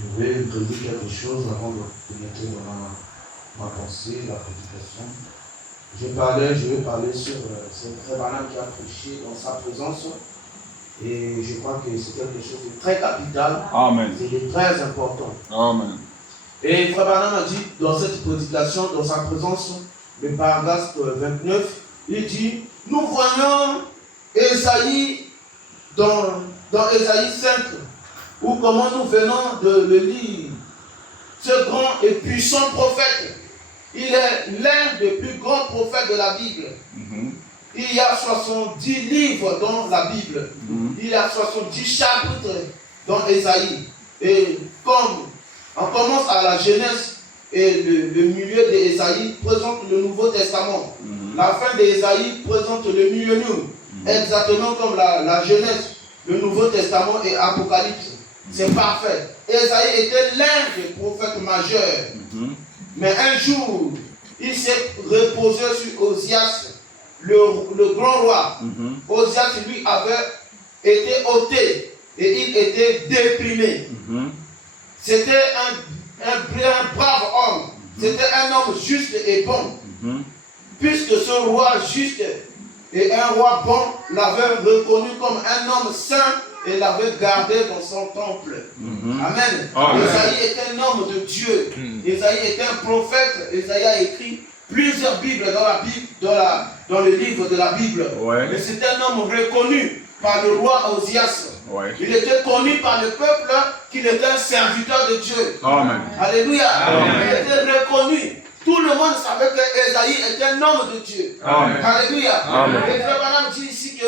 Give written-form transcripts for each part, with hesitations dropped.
Je vais prédire quelque chose avant de pénétrer dans ma pensée, la prédication. Je vais parler sur c'est Frère Branham qui a prêché dans sa présence. Et je crois que c'est quelque chose de très capital. Amen. C'est de très important. Amen. Et Frère Branham a dit dans cette prédication, dans sa présence, le paragraphe 29, il dit, nous voyons Ésaïe dans Ésaïe 5, ou comment nous venons de le lire. Ce grand et puissant prophète, il est l'un des plus grands prophètes de la Bible. Il y a 70 livres dans la Bible. Il y a 70 chapitres dans Ésaïe. Et comme on commence à la Genèse et le milieu d'Ésaïe présente le Nouveau Testament. La fin d'Ésaïe présente le millénium. Exactement comme la Genèse, le Nouveau Testament et Apocalypse. C'est parfait. Ésaïe était l'un des prophètes majeurs. Mais un jour, il s'est reposé sur Osias, le grand roi. Osias, lui, avait été ôté et il était déprimé. C'était un brave homme. C'était un homme juste et bon. Puisque ce roi juste et un roi bon l'avait reconnu comme un homme saint et l'avait gardé dans son temple. Amen. Ésaïe était un homme de Dieu. Ésaïe était un prophète. Ésaïe a écrit plusieurs Bibles dans le livre de la Bible. Mais c'était un homme reconnu par le roi Osias. Il était connu par le peuple qu'il était un serviteur de Dieu. Amen. Alléluia. Amen. Il était reconnu. Tout le monde savait que Ésaïe était un homme de Dieu. Amen. Alléluia. Amen. Et Frère Branham dit ici que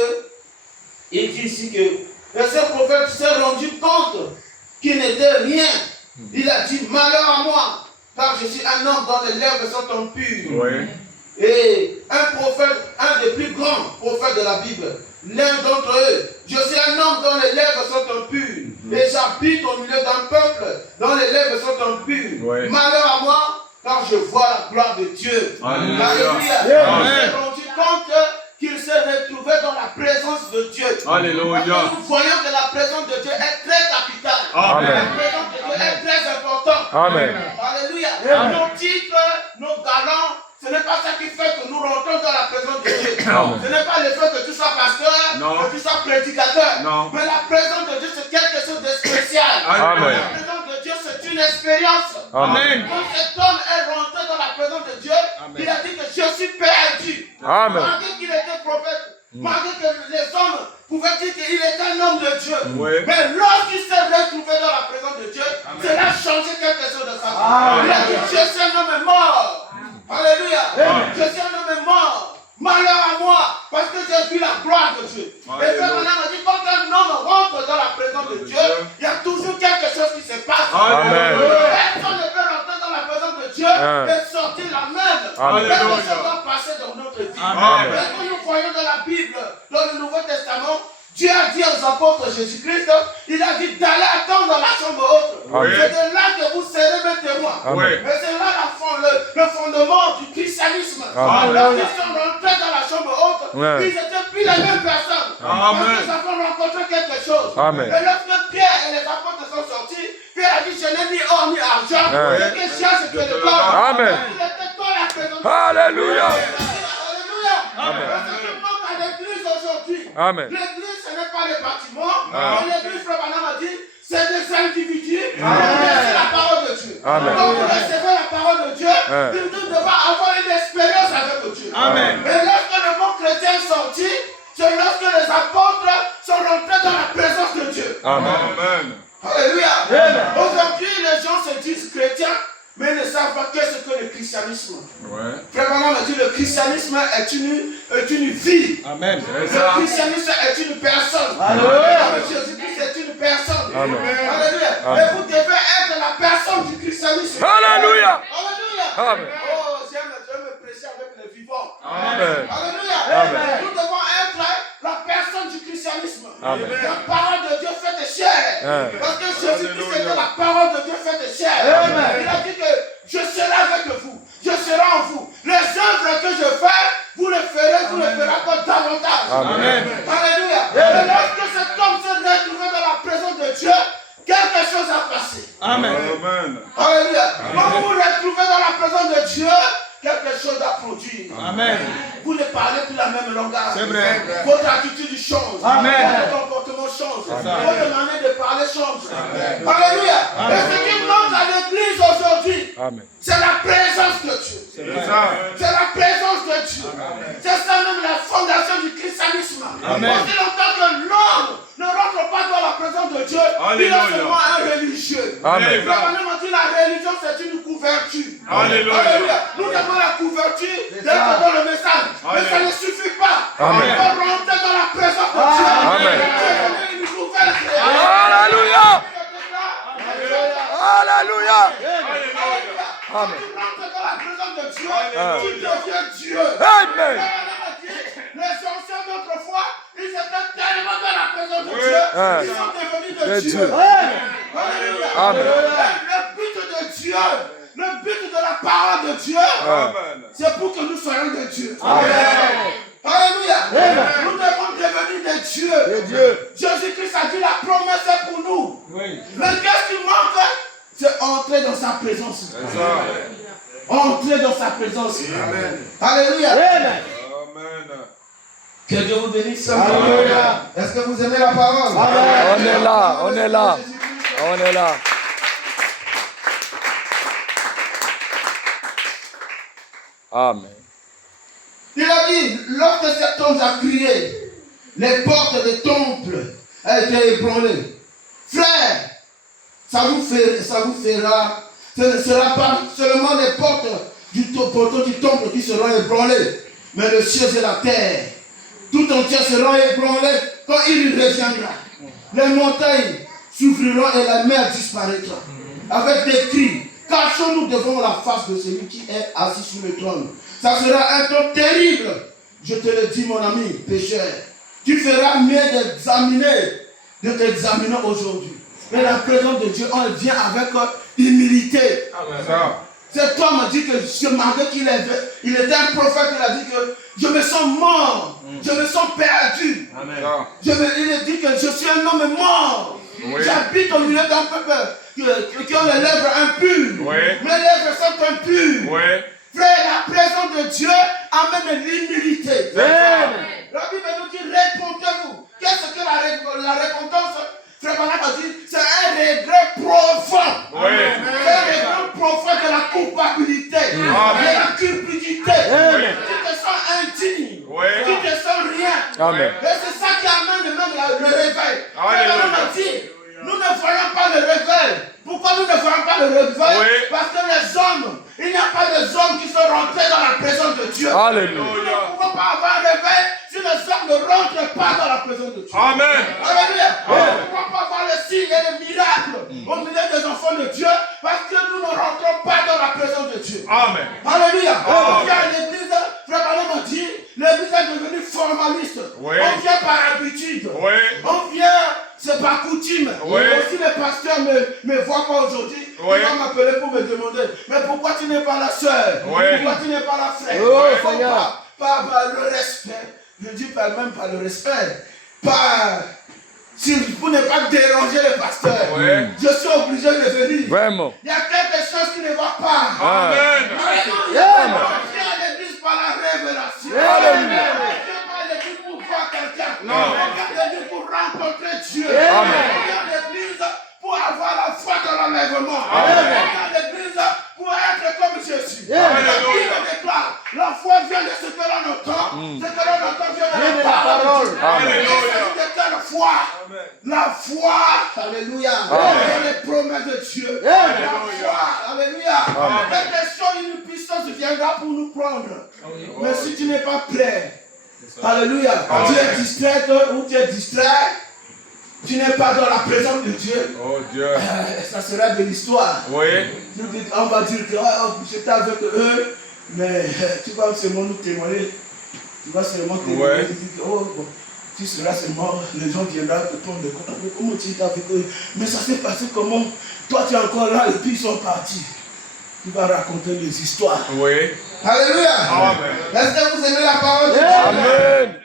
ce prophète s'est rendu compte qu'il n'était rien. Il a dit, malheur à moi, car je suis un homme dont les lèvres sont impures. Et un prophète, un des plus grands prophètes de la Bible, l'un d'entre eux, je suis un homme dont les lèvres sont impures. Et j'habite au milieu d'un peuple dont les lèvres sont impures. Malheur à moi, car je vois la gloire de Dieu. Alléluia. Il s'est rendu compte qu'il s'est retrouvé dans la présence de Dieu. Alléluia. Nous voyons que la présence de Dieu est très capitale. Amen. La présence de Dieu est très importante. Amen. Alléluia. Nos titres, nos galons, ce n'est pas ça qui fait que nous rentrons dans la présence de Dieu. Ce n'est pas le fait que tu sois pasteur, que tu sois prédicateur. Mais la présence de Dieu, c'est quelque chose de spécial. Amen. La présence de Dieu, c'est une expérience. Amen. Quand cet homme est rentré dans la présence de Dieu, il a dit que je suis perdu. Amen. Malgré qu'il était prophète, malgré que les hommes pouvaient dire qu'il était un homme de Dieu. Mais lorsqu'il s'est retrouvé dans la présence de Dieu, cela a changé quelque chose de sa vie. Il a dit, je suis un homme mort. Alléluia. Je suis un homme mort. Malheur à moi, parce que j'ai vu la gloire de Dieu. Et Frère Branham a dit, quand un homme rentre dans la présence de Dieu, il y a toujours quelque chose qui se passe. Amen. Personne ne peut rentrer dans la présence de Dieu et sortir la même. Quelque chose doit passer dans notre vie. Et quand nous voyons dans la Bible, dans le Nouveau Testament, Dieu a dit aux apôtres Jésus-Christ, il a dit d'aller attendre dans la chambre haute. C'est de là que vous serez mes témoins. Mais c'est là le fondement du christianisme. Lorsqu'ils sont rentrés dans la chambre haute, ils n'étaient plus les mêmes personnes. Parce qu'ils avaient rencontré quelque chose. Et lorsque Pierre et les apôtres sont sortis, Pierre a dit, je n'ai ni or ni argent. Ce que j'ai, c'est que le corps. Il était dans la présence. Alléluia. Alléluia. Ce qui manque à l'église aujourd'hui. L'église, ce n'est pas les bâtiments. L'église, Frère Branham a dit, c'est des individus qui ont reçu la parole de Dieu. Quand vous recevez la parole de Dieu, nous devons avoir une expérience avec Dieu. Et lorsque le monde chrétien est sorti, c'est lorsque les apôtres sont rentrés dans la présence de Dieu. Amen. Alléluia. Aujourd'hui, les gens se disent chrétiens, mais ils ne savent pas qu'est-ce que le christianisme. Frère Branham a dit, le christianisme est une vie. Amen. Le christianisme est une personne. Jésus-Christ est une personne. Alléluia. Et vous devez être la personne du christianisme. Alléluia. Alléluia. Oh, j'aime me prêcher avec les vivants. Amen. Alléluia. Nous devons être la personne du christianisme. La parole de Dieu faite chair. Parce que Jésus-Christ était la parole de Dieu faite chair. Il a dit que je serai avec vous. Je serai en vous. Les œuvres que je fais, vous les ferez encore davantage. Amen. Alléluia. Et lorsque cet homme s'est retrouvé dans la présence de Dieu, quelque chose choses à passer. Amen. Alléluia. Quand vous vous retrouvez dans la présence de Dieu, quelque chose à produire. Amen. Vous ne parlez plus la même langage. C'est vrai. Votre attitude change. Amen. Votre comportement change. Votre manière de parler change. Alléluia. Et ce qui manque à l'église aujourd'hui, c'est la présence de Dieu. C'est la présence de Dieu. C'est ça même la fondation du christianisme. Aussi longtemps que l'homme ne rentre pas dans la présence de Dieu, il est seulement un religieux. Amen. La religion, c'est une couverture. Alléluia. Nous avons la couverture d'être dans le message. Mais ça ne suffit pas. Amen. Il faut rentrer dans la présence de Dieu. Amen. Une nouvelle création. Alléluia. Alléluia. Quand tu rentres dans la présence de Dieu, tu deviens Dieu. Amen. Les anciens d'autrefois, ils étaient tellement dans la présence de Dieu, ils sont devenus de Dieu. Alléluia. Amen. Le but de Dieu, le but de la parole de Dieu, c'est pour que nous soyons de Dieu. Alléluia. Nous devons devenir des dieux. Jésus-Christ a dit la promesse est pour nous. Mais qu'est-ce qui manque? C'est entrer dans sa présence. Entrer dans sa présence. Alléluia. Que Dieu vous bénisse. Alléluia. Est-ce que vous aimez la parole? On est là, on est là. On est là. Amen. Il a dit, lorsque cet homme a crié, les portes des temples ont été ébranlées. Frère, ça vous fera, ce ne sera pas seulement les portes du porteau du temple qui seront ébranlées, mais le ciel et la terre, tout entier seront ébranlés quand il reviendra. Les montagnes s'ouvriront et la mer disparaîtra. Avec des cris, cachons-nous devant la face de celui qui est assis sur le trône. Ça sera un temps terrible. Je te le dis, mon ami, pécheur. Tu feras mieux de t'examiner aujourd'hui. Mais la présence de Dieu, on vient avec humilité. Amen. Cet homme a dit que malgré qu'il était un prophète, il a dit que je me sens mort, je me sens perdu. Amen. Il a dit que je suis un homme mort. Oui. J'habite au milieu d'un peuple qui ont les lèvres impures. Oui. Mes lèvres sont impures. Oui. Frère, la présence de Dieu amène l'humilité. La Bible nous dit répondez-vous. Qu'est-ce que la repentance? Frère Branham a dit c'est un regret profond. Oui. C'est un regret profond de la culpabilité, de la cupidité. Tu te sens indigne. Oui. Tu te sens rien. Amen. Et c'est ça qui amène même le réveil. Frère Branham a dit nous ne voyons pas le réveil. Pourquoi nous ne voyons pas le réveil? Oui. Parce que les hommes, il n'y a pas des hommes qui sont rentrés dans la présence de Dieu. Alléluia. Nous ne pouvons pas avoir un réveil si les hommes ne rentrent pas dans la présence de Dieu. Amen. Alléluia. Nous ne pouvons pas avoir les signes et les miracles au milieu des enfants de Dieu parce que nous ne rentrons pas dans la présence de Dieu. Amen. Alléluia. On vient à l'église, Frère Branham a dit, l'église est devenue formaliste. Oui. On vient par habitude. Oui. On vient, c'est par coutume. Oui. Aussi les pasteurs me voient pas aujourd'hui. Oui. Ils vont m'appeler pour me demander, mais pourquoi tu n'es pas la soeur? Oui. Pourquoi tu n'es pas la frère? Oui. Pas le respect. Je dis pas même pas le respect. Si vous ne pas déranger le pasteur, je suis obligé de venir. Vraiment. Il y a quelque chose qui ne va pas. Amen. On vient à l'église par la révélation. On vient pas à l'église pour voir quelqu'un. On vient à l'église pour rencontrer Dieu. On vient à l'église pour avoir la foi dans l'enlèvement. On vient à l'église pour être comme Jésus. La Bible déclare, la foi vient de ce que l'on entend. Ce que l'on entend vient de la parole. Il s'agit de quelle foi? La foi, alléluia, dans les promesses de Dieu. La foi, alléluia. Quelque chose, une puissance viendra pour nous prendre. Mais si tu n'es pas prêt, alléluia, tu es distrait ou tu es distrait, tu n'es pas dans la présence de Dieu. Oh Dieu. Ça sera de l'histoire. Oui. On va dire que j'étais avec eux, mais tu vas seulement nous témoigner. Tu vas seulement témoigner. Tu dis que tu seras seulement, les gens viendront te prendre le compte. Mais comment tu étais avec eux? Mais ça s'est passé comment? Toi tu es encore là et puis ils sont partis. Tu vas raconter les histoires. Oui. Alléluia. Amen. Est-ce que vous aimez la parole de Dieu? Amen.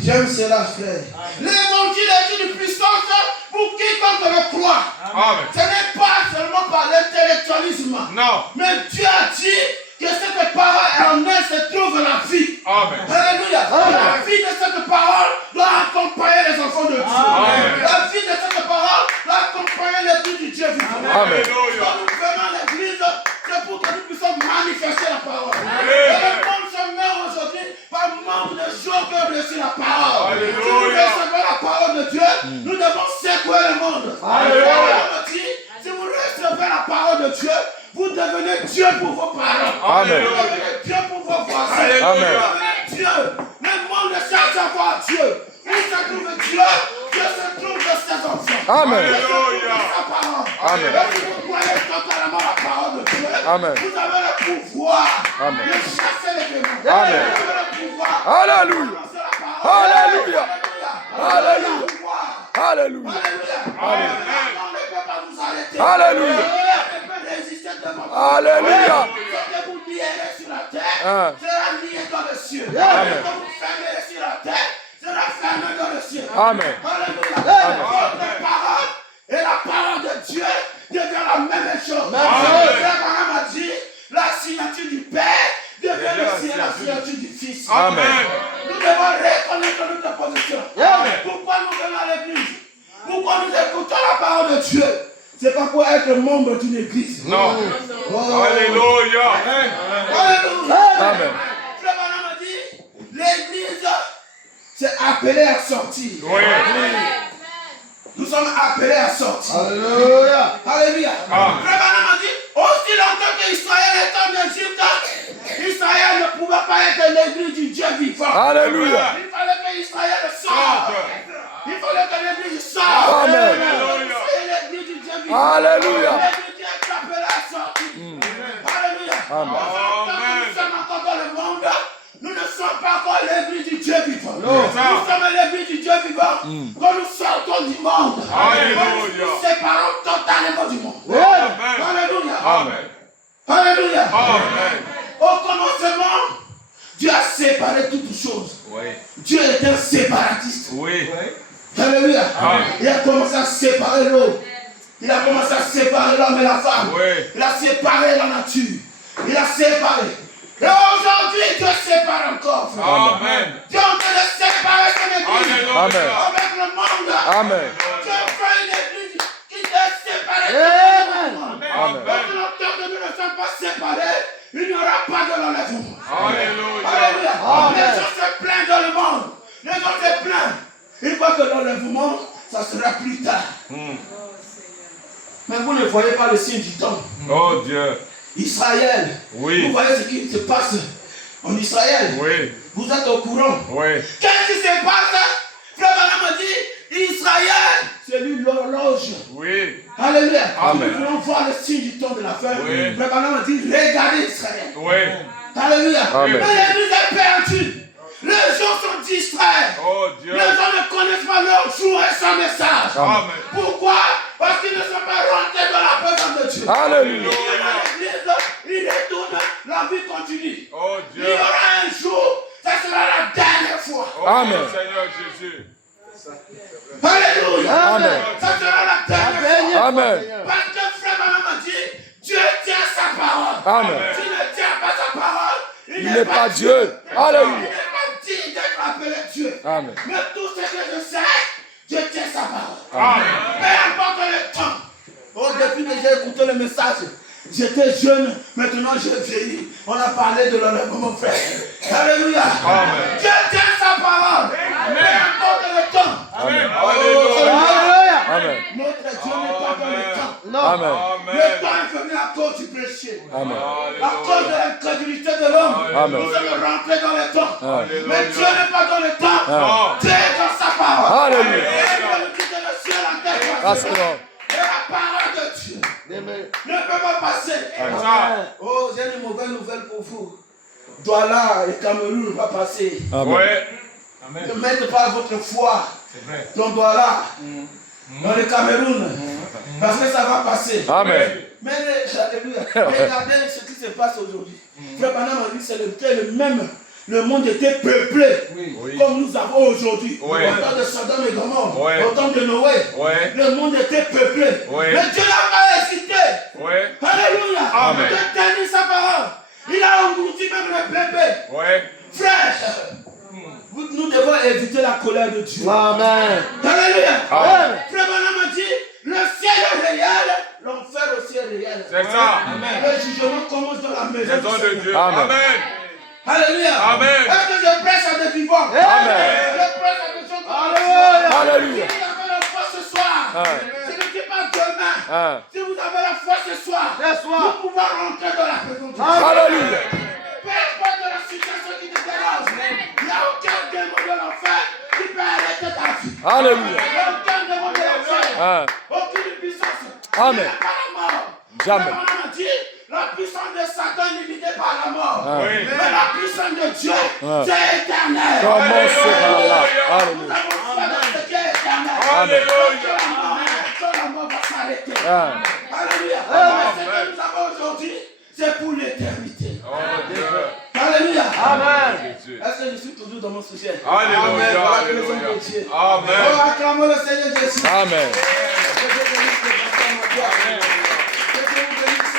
J'aime cela, frère. L'évangile est une puissance pour pour quiconque le croit. Ce n'est pas seulement par l'intellectualisme. Non. Mais Dieu a dit que cette parole en elle se trouve la vie. Amen. Alléluia. La vie de cette parole doit accompagner les enfants de Dieu. Amen. La vie de cette parole doit accompagner l'église du Dieu vivant. Amen. Quand nous venons à l'église, c'est pour que nous puissions manifester la parole. Amen. Et le monde se met aujourd'hui par manque de gens qui ont reçu la parole. Alléluia. Si nous recevons la parole de Dieu, nous devons secouer le monde. Alléluia. Si vous recevez la parole de Dieu, vous devenez Dieu pour vos parents. Amen. Vous devenez Dieu pour vos voisins. Amen. Vous devenez Dieu. Le monde cherche à voir Dieu. Où se trouve Dieu? Dieu se trouve de ses enfants. Amen. Dieu se trouve de sa parole. Amen. Et si vous croyez totalement la parole de Dieu, Amen. vous avez le pouvoir Amen. de chasser les démons. Amen. Vous avez le pouvoir Alléluia. d'annoncer la parole. Alléluia. Alléluia. Alléluia. Alléluia. On ne peut pas vous arrêter. Alléluia. On ne peut résister devant vous. Alléluia. Ce que vous lierez sur la terre Ah. sera lié dans le ciel. Amen. Ce que vous fermerez sur la terre sera fermé dans le ciel. Amen. Alléluia. Votre parole et la parole de Dieu devient la même chose. Frère Branham a dit, la signature du Père devient le ciel, la signature du Fils. Amen. Nous devons reconnaître notre position. Pourquoi nous venons à l'église? Pourquoi nous écoutons la parole de Dieu? C'est pas pour être membre d'une église. Non. Oh. Alléluia. Alléluia. Amen. Frère Branham a dit, l'église, c'est appelé à sortir. Oui. Nous sommes appelés à sortir. Alléluia. Alléluia. Amen. Frère Branham a dit, aussi longtemps qu'Israël est en Égypte, Israël ne pouvait pas être l'église du Dieu vivant. Alléluia. Il fallait que Israël sorte. Il fallait que l'église sorte. Amen. Soyez l'église du Dieu vivant. Alléluia. L'église qui est appelée à sortir. Alléluia. Amen. Nous sommes encore dans le monde. Nous ne sommes pas encore l'église du Dieu vivant. Non. Nous sommes l'église du Dieu vivant. Quand nous sortons du monde, Alléluia. nous nous séparons totalement du monde. Amen. Alléluia. Amen. Alléluia. Amen. Au commencement, Dieu a séparé toutes choses. Oui. Dieu est un séparatiste. Oui. Alléluia. Amen. Il a commencé à séparer l'eau. Il a commencé à séparer l'homme et la femme. Oui. Il a séparé la nature. Il a séparé. Et aujourd'hui, Dieu sépare encore. Frère. Amen. Dieu est en train de séparer son église Alléluia. Amen. avec le monde. Amen. Dieu fait une église qui est séparée Amen. du monde. Amen. Parce que tant que nous ne sommes pas séparés, il n'y aura pas de l'enlèvement. Alléluia. Alléluia. Amen. Les gens se plaignent dans le monde. Les gens se plaignent. Ils croient que l'enlèvement, ça sera plus tard. Mais vous ne voyez pas le signe du temps. Oh Dieu. Israël, Oui. vous voyez ce qui se passe en Israël. Oui. Vous êtes au courant. Oui. Qu'est-ce qui se passe? Frère Branham a dit, Israël, c'est lui l'horloge. Oui. Alléluia. Amen. Nous voulons voir le signe du temps de la fin. Oui. Frère Branham a dit, regardez Israël. Oui. Alléluia. Amen. Mais l'église est perdue. Les gens sont distraits. Oh Dieu. Les gens ne connaissent pas leur jour et son message. Amen. Pourquoi? Parce qu'ils ne sont pas rentrés dans la présence de Dieu. Alléluia. Ils viennent à l'église, ils retournent, la vie continue. Oh Il Dieu. y aura un jour, ça sera la dernière fois. Oh Amen. Seigneur Jésus. Alléluia. Amen. Ça sera la dernière fois. Amen. Parce que frère Branham a dit, Dieu tient sa parole. Amen. S'il ne tient pas sa parole, Il n'est pas Dieu. Il Alléluia. n'est pas digne d'être appelé Dieu. Amen. Mais tout ce que je sais, Dieu tient sa parole. Amen. Peu importe le temps. Oh, depuis que j'ai écouté le message, j'étais jeune, maintenant j'ai vieilli. On a parlé de l'enlèvement, mon frère. Alléluia. Amen. Dieu tient sa parole. Peu importe le temps. Amen. Oh, Alléluia. Amen. notre Dieu n'est pas dans le temps. Non. Amen. Le temps est venu à cause du péché. Amen. À cause de l'incrédulité de l'homme. Amen. Nous sommes rentrés dans le temps. Amen. Mais Dieu n'est pas dans le temps. Non. Dieu est dans sa parole. Alléluia. Il va nous quitter le ciel en terre. Grâce à Dieu. Et la parole de Dieu Amen. ne peut pas passer. Amen. Oh, j'ai une mauvaise nouvelle pour vous. Douala et Cameroun va passer. Amen. Oui. Ne mettez pas votre foi dans Douala, dans le Cameroun. Parce que ça va passer. Amen. Mais alléluia. Regardez ce qui se passe aujourd'hui. Frère Branham a dit c'est le même le monde était peuplé, Oui. comme nous avons aujourd'hui. Oui. Au temps de Sodome et Gomorrhe, Oui. au temps de Noé, Oui. le monde était peuplé. Oui. Mais Dieu n'a pas hésité. Oui. Alléluia. Amen. De tenir sa parole. Il a englouti même le bébé. Oui. Frère, nous devons éviter la colère de Dieu. Amen. Alléluia. Amen. Frère Branham a dit, le ciel est réel, l'enfer aussi est réel. C'est ça. Le jugement commence dans la maison Maison de du Dieu. Amen. Amen. Alléluia. Amen. Est-ce que je prêche à des vivants? Amen. Je prêche à des gens qui Alléluia. Alléluia. Si vous avez la foi ce soir, ce ne dit pas demain. Si vous avez la foi ce soir, nous pouvons rentrer dans la maison de Dieu. Alléluia. Peu importe la situation qui te dérange, il n'y a aucun démon de l'enfer qui peut arrêter ta vie. Alléluia. Il n'y a aucun démon de l'enfer, aucune puissance. Amen. Il n'y a pas la mort. Jamais. On a dit, la puissance de Satan est limitée par la mort. Oui. Mais la puissance de Dieu, c'est éternel. Commencez par là. Nous Alléluia. avons foi dans ce qui est éternel. Alléluia. La mort va s'arrêter. Amen. Alléluia. Mais ce que nous avons aujourd'hui, c'est pour l'éternité. Oh Dieu. Alléluia. Amen. Jésus. Est-ce que je suis toujours dans mon sujet? Alléluia. Amen. Voilà la Alléluia. présence de Dieu. Amen. Oh, acclamons le Seigneur Jésus. Amen. Que Dieu bénisse le pasteur Madia. Que Dieu vous bénisse.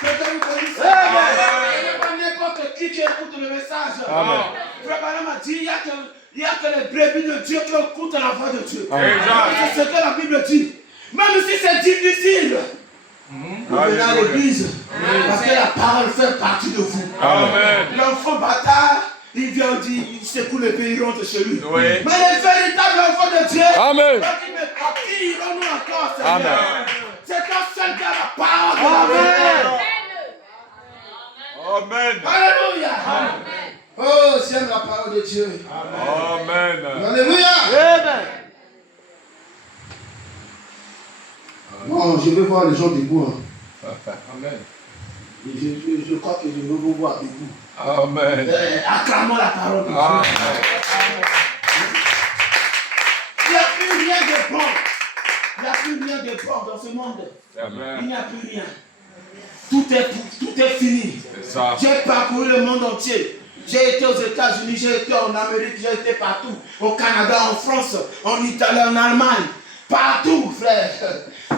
Que Dieu vous bénisse. Ce n'est pas n'importe qui écoute le message. Amen. Frère Branham a dit, il y a que les brebis de Dieu qui écoutent la voix de Dieu. Exact. C'est ce que la Bible dit. Même si c'est difficile, vous venez à l'église. Parce que la parole fait partie de vous. Amen. L'enfant bâtard, il vient, il secoue le pays, il rentre chez lui. Oui. Mais les véritables enfants de Dieu, Amen. quand ils me capillent, iront-nous encore, Seigneur. Amen. C'est un seul qui a la parole de la vérité. Amen. Alléluia. Oh, j'aime la parole de Dieu. Amen. Alléluia. Amen. Bon, je vais voir les gens debout. Amen. Je crois que je veux vous voir debout. Amen. Acclamons la parole de Dieu. Amen. Il n'y a plus rien de bon. Il n'y a plus rien de bon dans ce monde. Il Amen. n'y a plus rien. Tout est fini. C'est ça. J'ai parcouru le monde entier. J'ai été aux États-Unis, j'ai été en Amérique, j'ai été partout. Au Canada, en France, en Italie, en Allemagne. Partout, frère.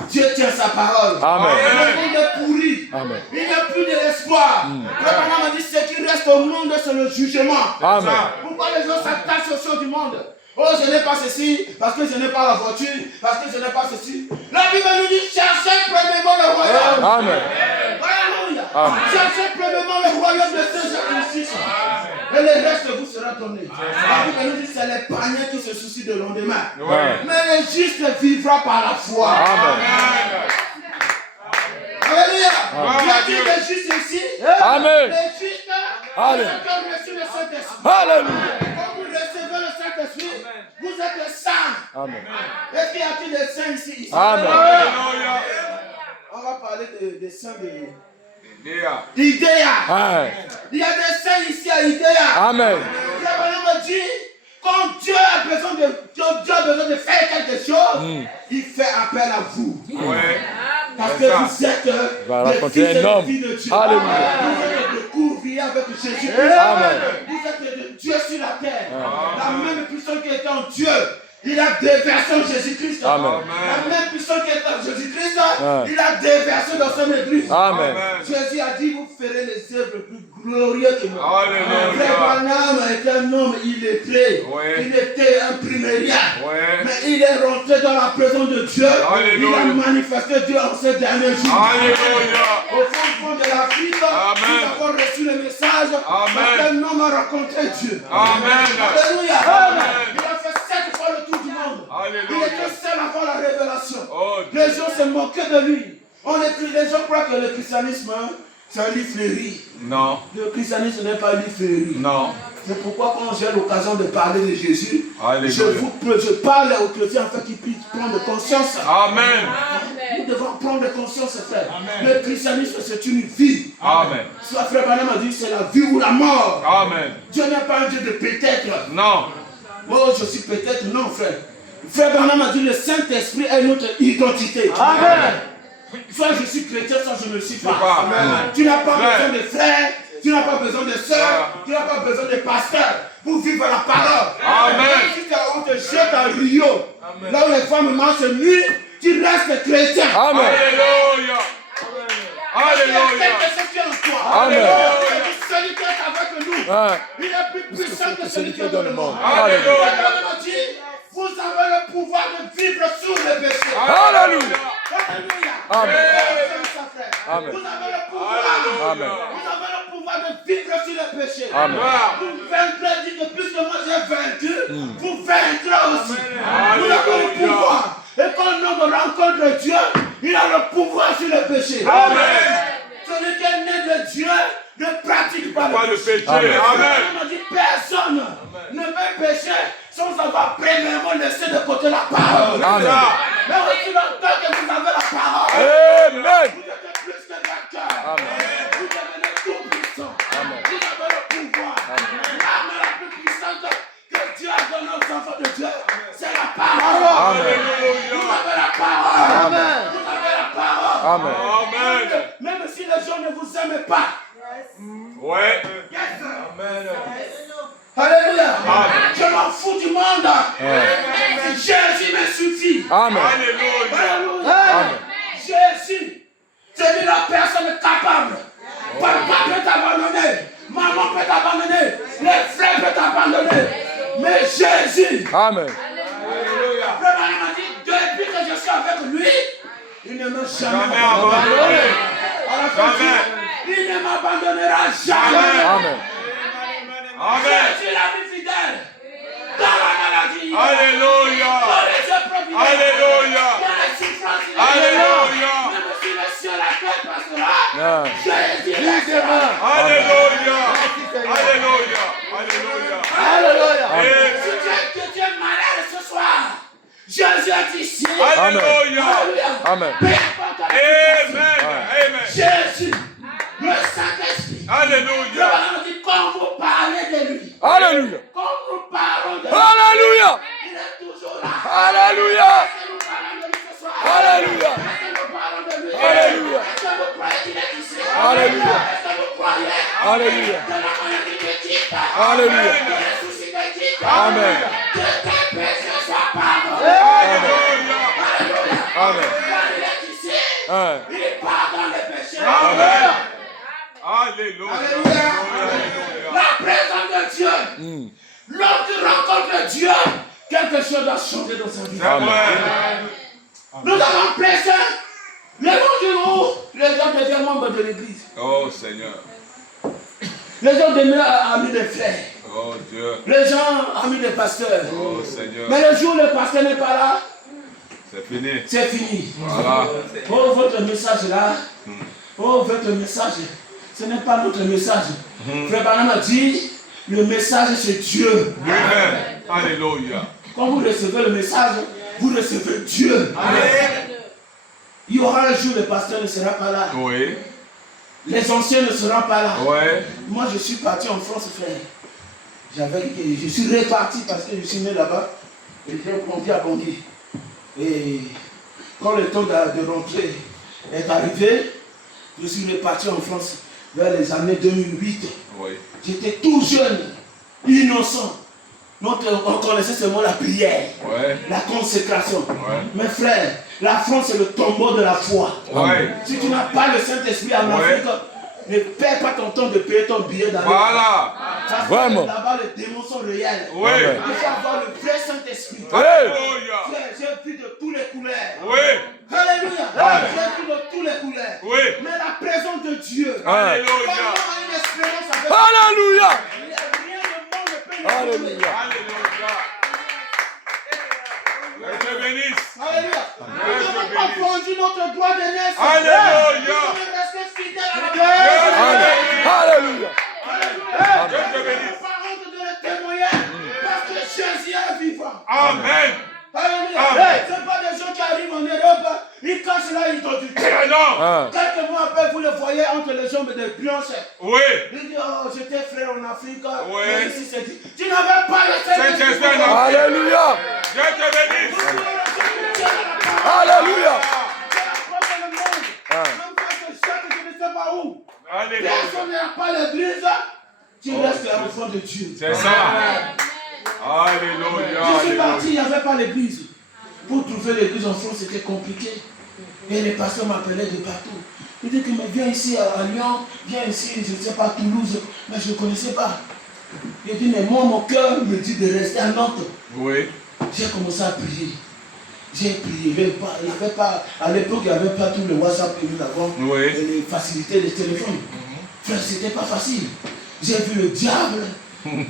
Dieu tient sa parole. Amen. Le monde est pourri. Amen. Il n'y a plus d'espoir. Le Branham a dit ce qui reste au monde, c'est le jugement. Amen. Pourquoi les gens s'attachent aux choses du monde? Oh, je n'ai pas ceci, parce que je n'ai pas la voiture, parce que je n'ai pas ceci. La Bible nous dit cherchez premièrement le royaume. Amen. Alléluia. Amen. Cherchez premièrement le royaume de Dieu et justice. Et le reste vous sera donné. La Bible nous dit c'est les païens qui se soucient de lendemain. Oui. Mais le juste vivra par la foi. Amen. Alléluia. Il y a dit les justes ici. Amen. Les justes Alléluia. qui ont reçu le Saint-Esprit. Alléluia. Quand vous recevez le Saint-Esprit, vous êtes les saints. Amen. Est-ce qu'il y a-t-il des saints ici? Amen. Alléluia. On va parler des saints Dia. d'Idéa. Amen. Il y a des saints ici à Idéa. Amen. Abraham me dit, quand Dieu a besoin de faire quelque chose, il fait appel à vous. Oui. Parce que ça. vous êtes Va des raconter fils et un homme. des filles de Dieu. Alléluia. Vous êtes de couvrir avec Jésus-Christ. Amen. Vous êtes de Dieu sur la terre. La même puissance qui était en Dieu, il a déversé en Jésus-Christ. Amen. La même puissance qui était en Jésus-Christ, il a déversé dans son église. Amen. Jésus a dit, vous ferez les œuvres plus glorieuses que moi. Alléluia. Frère Branham est un homme illettré. Oui. Il était un primérien. Oui. Mais il est rentré dans la présence de Dieu. Alléluia. Il a manifesté Dieu en ces derniers jours. Alléluia. Au fond de la ville, Amen. nous avons reçu le message. Amen. Parce qu'un homme a rencontré Dieu. Amen. Alléluia. Amen. Il a fait 7 fois le tour du monde. Alléluia. Il était seul avant la révélation. Oh, Les gens se moquaient de lui. Les gens croient que le christianisme, c'est un livre fleuri. non. Le christianisme n'est pas un livre fleuri. Non. C'est pourquoi quand j'ai l'occasion de parler de Jésus, Alléluia. je parle aux chrétiens afin qu'ils puissent prendre conscience. Amen. Nous devons prendre conscience, frère. Le christianisme, c'est une vie. Amen. Soit frère Branham a dit, c'est la vie ou la mort. Amen. Dieu n'est pas un Dieu de peut-être. Non. Oh, je suis peut-être, non, frère. Frère Branham a dit, le Saint-Esprit est notre identité. Amen. Soit je suis chrétien, soit je ne le suis pas. Amen. Tu n'as pas Frère. besoin de frères, Tu n'as pas besoin de sœurs, tu n'as pas besoin de pasteurs pour vivre la parole. Amen. Si on te jette à Rio, là où les femmes marchent nuit, tu restes chrétien. Amen. Alléluia. Alléluia. Quelque chose qui est en toi. Amen. Celui qui est avec nous, Hein. il est plus puissant que celui qui est dans le monde. Alléluia. Vous avez le pouvoir de vivre sur le péché. Alléluia. Alléluia. Amen. Amen. Vous avez le pouvoir. Amen. Vous avez le pouvoir de vivre sur le péché. Amen. Vous vaincrez, dites que plus que moi j'ai vaincu, vous vaincrez aussi. Vous avez le pouvoir. Et quand l'homme rencontre Dieu, il a le pouvoir sur le péché. Amen. Celui qui est né de Dieu ne pratique pas Pas le le péché. péché. Amen. On a dit personne ne peut pécher sans avoir premièrement laissé de côté la parole. Amen. Mais aussi longtemps que vous avez la parole, Amen. vous êtes plus que vainqueur. Amen. Vous devenez tout puissant. Amen. Vous avez le pouvoir. L'arme la plus puissante que Dieu a donnée aux enfants de Dieu, c'est la parole. Amen. Vous avez la parole. Amen. Vous avez la parole. Amen. Amen. Même si les gens ne vous aiment pas. Ouais. Alléluia. Amen. Je m'en fous du monde. Jésus me suffit. Amen. Alléluia. Alléluia. Jésus, c'est lui la personne capable. Papa peut t'abandonner. Maman peut t'abandonner. Les frères peuvent t'abandonner. Mais Jésus, Amen. Frère Branham m'a dit, depuis que je suis avec lui, il ne m'a jamais Jamais abandonné. abandonné. À la fin, Jamais. il ne m'abandonnera jamais. Amen. Amen. Jésus l'a vie fidèle. Dans la maladie. Alléluia. Dans les épreuves. Alléluia. Dans les souffrances. Alléluia. Même si le ciel à terre passera. Yeah. Jésus restera. Alléluia. Alléluia. Alléluia. Alléluia. Si tu es malade ce soir, Jésus est ici. Alléluia. Amen. Peu importe la situation. Amen. Amen. Jésus, le Saint-Esprit. Alléluia. On dit quand vous parlez de lui, Alléluia. quand nous parlons de lui, Alléluia. il est toujours là. Alléluia. Est-ce que nous parlons de lui ce soir? Alléluia. Est-ce que nous parlons de lui? Alléluia. Est-ce que vous croyez qu'il est ici? Alléluia. Est-ce que vous croyez Alléluia. que la maladie te quitte? Alléluia. Que les soucis te quittent? Amen. Que tes péchés soient pardonnés. Alléluia. Alléluia. Amen. Quand il est ici, Hein. il pardonne les péchés. Amen. Alléluia. Alléluia. Alléluia. La présence de Dieu. Lorsque tu rencontres Dieu, quelque chose doit changer dans sa vie. Amen. Nous avons prêché le jour où les gens deviennent membres de l'église. Oh Seigneur. Les gens deviennent amis des frères. Oh Dieu. Les gens amis des pasteurs. Oh Seigneur. Mais le jour où le pasteur n'est pas là, C'est fini. c'est fini. Voilà. Oh, votre message là. Oh, votre message. Ce n'est pas notre message. Frère Branham a dit, le message c'est Dieu. Lui-même. Alléluia. Quand vous recevez le message, vous recevez Dieu. Il y aura un jour, le pasteur ne sera pas là. Oui. Les anciens ne seront pas là. Oui. Moi, je suis parti en France, frère. Je suis reparti parce que je suis né là-bas. Et j'ai grandi à Bondy. Et quand le temps de rentrer est arrivé, je suis reparti en France vers les années 2008. Oui. J'étais tout jeune, innocent. Donc, on connaissait seulement la prière, Oui. la consécration. Ouais. Mes frères, la France est le tombeau de la foi. Oui. Si tu n'as pas le Saint-Esprit en Ouais. Afrique, ne perds pas ton temps de payer ton billet d'aller. Voilà. Parce que Vraiment. là-bas, les démons sont réels. Oui. Amen. Il faut avoir le vrai Saint-Esprit. Alléluia. Frère, j'ai vu de toutes les couleurs. Oui. Alléluia. Amen. J'ai vu de toutes les couleurs. Oui. Mais la présence de Dieu, quand Alléluia. on a une expérience avec Alléluia. rien de bon ne peut nous Alléluia. Alléluia. Que Dieu bénisse. Alléluia. Nous n'avons pas vendu notre droit de naissance. Alléluia. Nous sommes restés fidèles à la grâce. Alléluia. Alléluia. Que Dieu Nous bénisse. n'avons pas honte de le témoigner. Parce que Jésus est vivant. Amen. Alléluia. Amen. Ce n'est pas des gens qui arrivent en Europe, ils cachent là, ils t'ont dit. Non. Quelques mois après, vous le voyez entre les jambes de Blanche. Oui. Il dit, oh, j'étais frère en Afrique. Oui. Mais ici, c'est dit. Tu n'avais pas le Saint-Esprit, Saint-Esprit. non. Alléluia. Dieu te bénisse. Alléluia. Je ne sais pas où. Alléluia. Personne n'a pas l'église. Tu restes un enfant de Dieu. C'est ça. Alléluia. Je suis parti, il n'y avait pas l'église. Pour trouver l'église en France, c'était compliqué. Et les pasteurs m'appelaient de partout. Ils disaient que mais viens ici à Lyon, viens ici, je ne sais pas, Toulouse. Mais je ne connaissais pas. J'ai dit, mais moi, mon cœur me dit de rester à Nantes. Oui. J'ai commencé à prier. J'ai prié. Il y avait pas, à l'époque, il n'y avait pas tout le WhatsApp que nous avons. Oui. Et les facilités des téléphones. Frère, c'était pas facile. J'ai vu le diable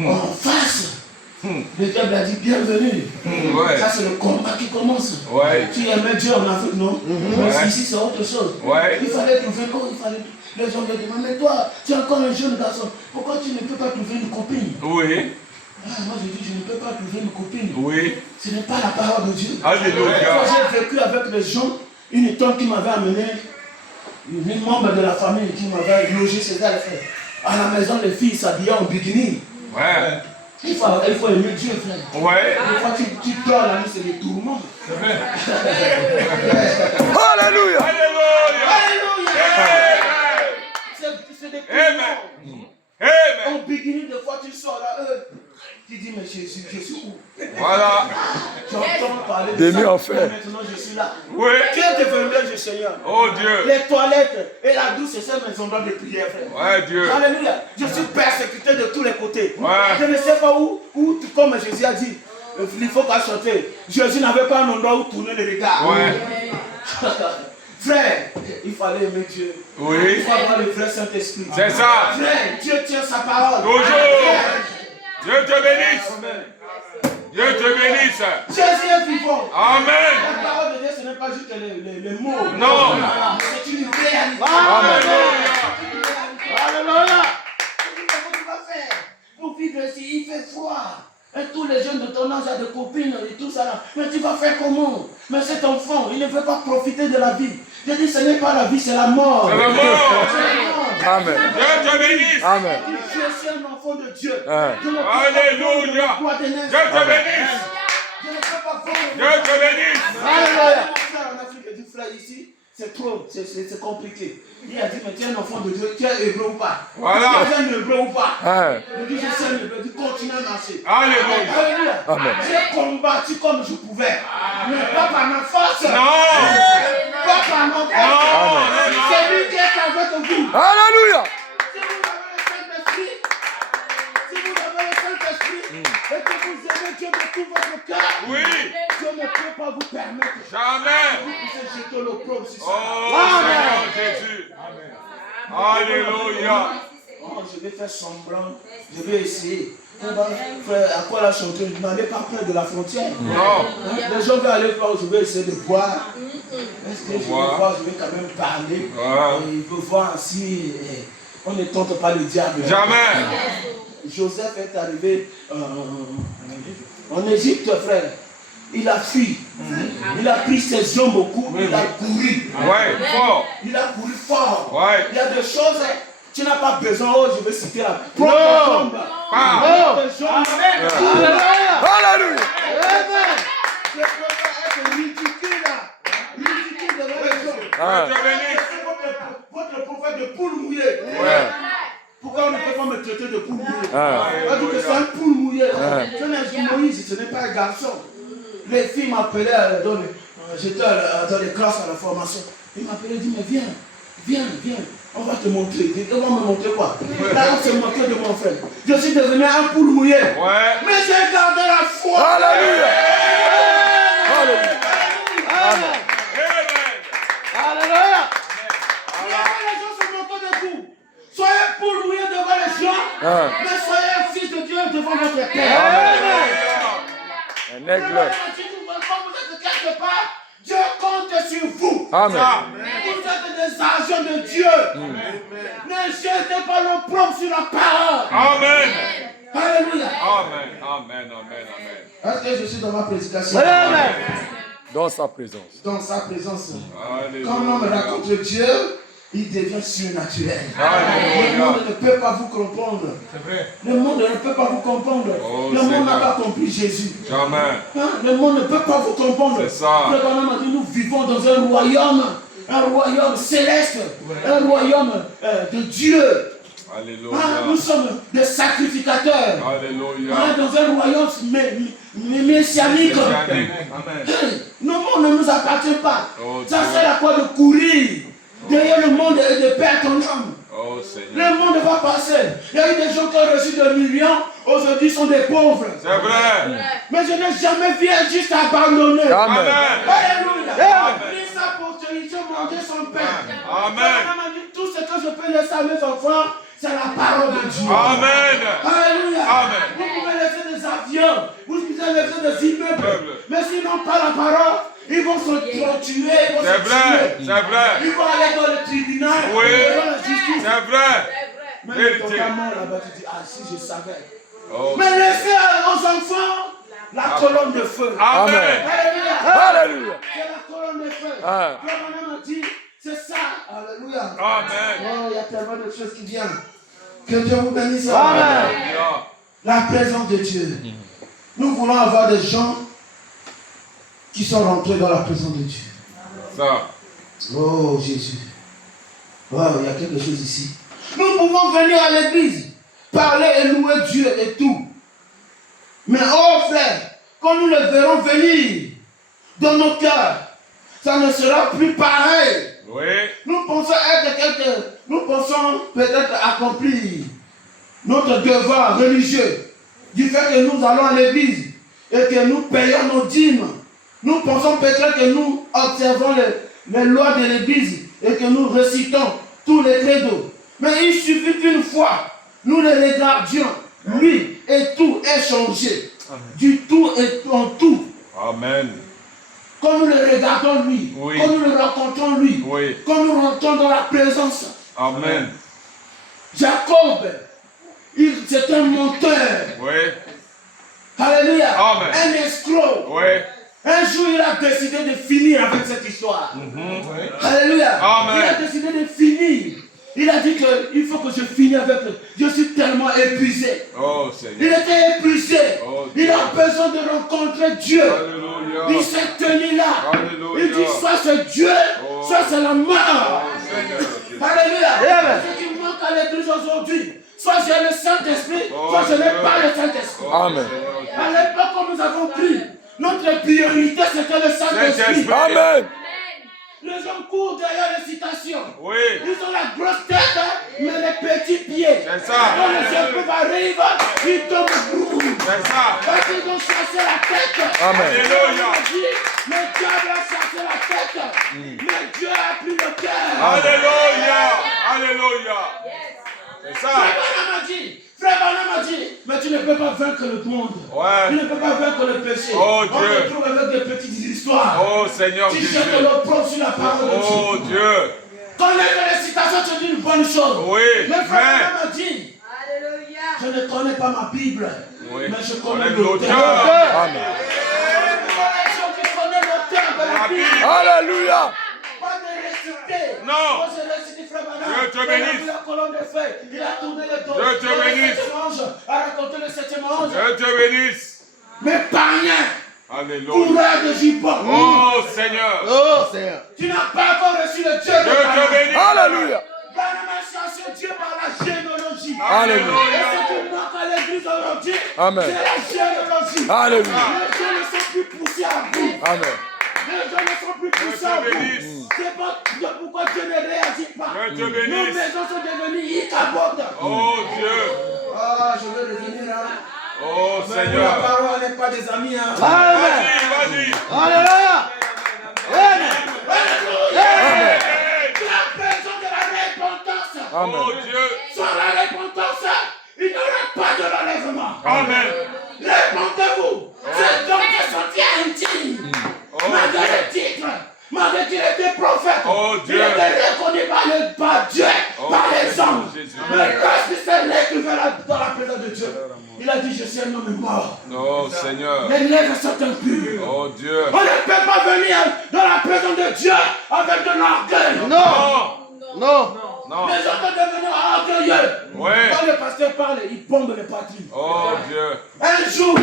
en face. Le diable a dit bienvenue. Ouais. Ça, c'est le combat qui commence. Ouais. Tu aimais Dieu en Afrique, non? Mais ici, c'est autre chose. Ouais. Il fallait trouver il fallait. Les gens me demandent, mais toi, tu es encore un jeune garçon. Pourquoi tu ne peux pas trouver une copine? Oui. Moi, je dis, je ne peux pas trouver une copine. Oui. Ce n'est pas la parole de Dieu. Alléluia. Quand j'ai vécu avec les gens, une tante qui m'avait amené, une membre de la famille qui m'avait logé chez elle. À la maison, les filles s'habillaient en bikini. Ouais. Il faut aimer Dieu, frère. Ouais. Des fois, tu dors la nuit, c'est des tourments. Alléluia. Alléluia. Alléluia. C'est des tourments. Amen. En bikini, des fois, tu sors là, tu dis, mais Jésus, je suis où? Voilà. J'entends parler de Demi ça. en fait. Maintenant, je suis là. Oui. Qui est devenu le Seigneur? Oh Dieu. Les toilettes et la douche, c'est ça mes endroits de prière, frère. Ouais, Dieu. Alléluia. Je suis persécuté de tous les côtés. Ouais. Je ne sais pas où, comme Jésus a dit, il faut qu'à chanter. Jésus n'avait pas un endroit où tourner les regards. Ouais. Frère, il fallait aimer Dieu. Oui. Il faut avoir le vrai Saint-Esprit. C'est ça. Frère, Dieu tient sa parole. Toujours. Dieu te bénisse. Dieu te bénisse. Jésus est vivant. Amen. La parole de Dieu, ce n'est pas juste les mots. Non. C'est une réalité. Alléluia. Alléluia. Qu'est-ce que tu vas faire pour vivre ici? Il fait froid. Et tous les jeunes de ton âge ont des copines et tout ça là. Mais tu vas faire comment? Mais cet enfant, il ne veut pas profiter de la vie. Je dis, ce n'est pas la vie, c'est la mort. C'est la mort. Amen. Dieu te bénisse. Amen. Je suis un enfant de Dieu. Hein. Je ne peux pas Alléluia. vendre le poids des nains. Dieu te bénisse. Je ne peux pas vendre. Dieu te bénisse. Alléluia. En Afrique, il dit, frère, ici, c'est trop, c'est compliqué. Il a dit, mais tu es un enfant de Dieu, tu es hébreu ou pas? Voilà. Tu es un hébreu ou pas? Hein. Je dis, je sais un hébreu, tu continues à marcher. Alléluia. Alléluia. Amen. J'ai combattu comme je pouvais. Mais pas par ma force. Non. Pas par ma force. Non. C'est lui qui est avec vous. Alléluia. Si vous avez le Saint-Esprit, et que vous aimez Dieu de tout votre cœur, Oui. Dieu ne peut pas vous permettre Jamais. de vous jeter l'opprobre sur ça. Oh Seigneur Jésus. Alléluia. Oh, je vais faire semblant, je vais essayer. Frère, à quoi la chanteuse? N'allez pas près de la frontière. Non. Les gens veulent aller voir, je vais essayer de voir. Est-ce que je vais voir, je vais quand même parler. Et il peut voir si on ne tente pas le diable. Jamais. Joseph est arrivé en Égypte, frère. Il a fui. Il a pris ses jambes au cou, il a couru. Ouais, fort. Il a couru fort. Ouais. Il y a des choses, tu n'as pas besoin, oh, je vais citer la propre jambe. Ah. Propre jambe. Alléluia. Je préfère être ridicule là. Ridicule devant les gens. Hein. Dieu te bénisse. C'est votre prophète de poule mouillée. Ouais. Pourquoi on ne peut pas me traiter de poule mouillée? Hein. On dit que c'est un poule mouillé. Ouais. Je n'ai Moïse, ce n'est pas un garçon. Les filles m'appelaient, j'étais dans les classes à la formation. Ils m'appelaient, ils disaient, mais viens, on va te montrer. On va me montrer quoi? Là, on s'est moqué de mon frère. Je suis devenu un poule mouillé. Ouais. Mais j'ai gardé la foi. Alléluia. Alléluia. Amen. Amen. Alléluia. Les gens se moquent de vous. Soyez poule mouillé devant les gens, Hein. mais soyez un fils de Dieu devant votre Père. Amen. Un aigle. Si vous êtes quelque part, Dieu compte sur vous. Amen. Vous êtes des agents de Dieu. Ne jetez pas l'opprobre sur la parole. Amen. Alléluia. Amen. Est-ce que je suis dans ma prédication? Dans sa présence. Dans sa présence. Alléluia. Quand l'homme rencontre Dieu, il devient surnaturel. Alléluia. Le monde ne peut pas vous comprendre. C'est vrai. Le monde ne peut pas vous comprendre. Oh, Le monde n'a Seigneur. pas compris Jésus. Jamais. Hein? Le monde ne peut pas vous comprendre. C'est ça. Le bonhomme a dit, nous vivons dans un royaume un royaume céleste, un royaume de Dieu. Alléluia. Nous sommes des sacrificateurs. Alléluia. Dans un royaume messianique. Le monde ne nous appartient pas. Ça sert à quoi de courir derrière le monde et de perdre ton âme? Oh Seigneur. Le monde va passer. Il y a eu des gens qui ont reçu des millions, aujourd'hui sont des pauvres. C'est vrai. Mais je n'ai jamais vu un juste abandonné. Amen. Alléluia. Pris sa postérité, manger son pain. Amen. Maman dit tout ce que je peux laisser à mes enfants, c'est la parole de Dieu. Amen. Alléluia. Amen. Vous pouvez laisser des avions, vous pouvez laisser des immeubles. Mais s'ils n'ont pas la parole, ils vont se tuer. C'est vrai. C'est vrai. Ils vont aller dans le tribunal. Oui. Dans la justice. C'est vrai. Mais Vérité. ton gamin là-bas, tu dis, ah si je savais. Oh. Mais laissez aux enfants la colonne de feu. Amen. Alléluia. Alléluia. C'est la colonne de feu. Ah. Comme on a dit, c'est ça. Alléluia. Amen. Oh, il y a tellement de choses qui viennent. Que Dieu vous bénisse. Amen. La présence de Dieu. Nous voulons avoir des gens qui sont rentrés dans la présence de Dieu. Ça. Oh Jésus. Oh, il y a quelque chose ici. Nous pouvons venir à l'église, parler et louer Dieu et tout. Mais oh frère, quand nous le verrons venir dans nos cœurs, ça ne sera plus pareil. Oui. Nous pensons être quelqu'un, nous pensons peut-être accomplir notre devoir religieux du fait que nous allons à l'église et que nous payons nos dîmes. Nous pensons peut-être que nous observons les lois de l'église et que nous récitons tous les credos. Mais il suffit qu'une fois, nous le regardions, lui, et tout est changé. Du tout et en tout. Amen. Quand nous le regardons lui, Oui. quand nous le rencontrons lui, Oui. quand nous rentrons dans la présence. Amen. Jacob, c'est un menteur. Oui. Alléluia. Amen. Un escroc. Oui. Un jour, il a décidé de finir avec cette histoire. Alléluia. Amen. Il a décidé de finir. Il a dit qu'il faut que je finisse avec eux. Je suis tellement épuisé. Oh Il Seigneur. était épuisé. Oh, Il a besoin de rencontrer Dieu. Alléluia. Il s'est tenu là. Alléluia. Il dit soit c'est Dieu, Oh. soit c'est la mort. Oh Seigneur. Alléluia. Amen. Ce qui manque à l'église aujourd'hui, soit j'ai le Saint-Esprit, Oh, soit je n'ai Dieu. pas le Saint-Esprit. Amen. À l'époque où nous avons pris, notre priorité c'était le Saint-Esprit. Saint-Esprit. Amen. Les gens courent derrière les citations. Oui. Ils ont la grosse tête, mais les petits pieds. C'est ça. Quand les épreuves arrivent, ils tombent. C'est ça. Parce qu'ils ont chassé la tête. Amen. Alléluia. Le diable a chassé la tête. Mais Dieu a pris le cœur. Alléluia. Alléluia. C'est ça. Frère Branham a dit, mais tu ne peux pas vaincre le monde. Ouais. Tu ne peux pas vaincre le péché. Oh, On Dieu. se trouve avec des petites histoires. Oh Seigneur Tu Jésus. jettes l'opprobre sur la parole de Oh Dieu. Dieu. Connaître les citations, c'est une bonne chose. Oui. Mais frère Mais. Branham a dit, je ne connais pas ma Bible, Oui. mais je On connais aime l'auteur. l'auteur. Amen. Je connais l'auteur de la Bible. Alléluia. Pas de réciter. Non. Moi, je récite frère Branham. Dieu te Il a bénisse. vu la colonne de feu. Il a tourné le dos. Dieu te Dans le bénisse. septième ange, a raconté le septième ange. Dieu te bénisse. Mais pas rien. Alléluia. Coureur de jupon. Oh Seigneur. Oh Seigneur. Tu n'as pas encore reçu le Dieu de Dieu te Branham. bénisse. Alléluia. Branham a cherché Dieu par la généalogie. Alléluia. Et ce qui manque à l'église aujourd'hui, Amen. c'est la généalogie. Alléluia. Les gens ne sont plus poussés à bout. Amen. Les gens ne sont plus poussés à Dieu te bout. bénisse. C'est pas pourquoi Dieu ne réagit pas. Dieu te Nos bénisse. maisons sont devenues icabotes. Oh Dieu. Ah, je vais revenir là. Oh Mais la Seigneur. parole n'est pas des amis. Hein. Amen. Vas-y, vas-y. Alléluia. Amen. Alléluia. La présence de la repentance. Oh Amen. Dieu. Sans la repentance, il n'y aura pas de l'enlèvement. Amen. Répondez-vous. C'est donc des sentiers intimes. Malgré le titre, malgré qu'il était prophète, Oh, il Dieu. était reconnu par Dieu, Oh, par les hommes. Jésus. Mais lorsqu'il s'est retrouvé dans la présence de Dieu, il a dit, je suis un homme mort. Oh Seigneur. Les lèvres sont impures. Oh Dieu. On ne peut pas venir dans la présence de Dieu avec de l'orgueil. Non. Non. Non. Les gens sont devenus orgueilleux. Ouais. Quand le pasteur parle, il bombe les poitrines. Oh Dieu. Un jour,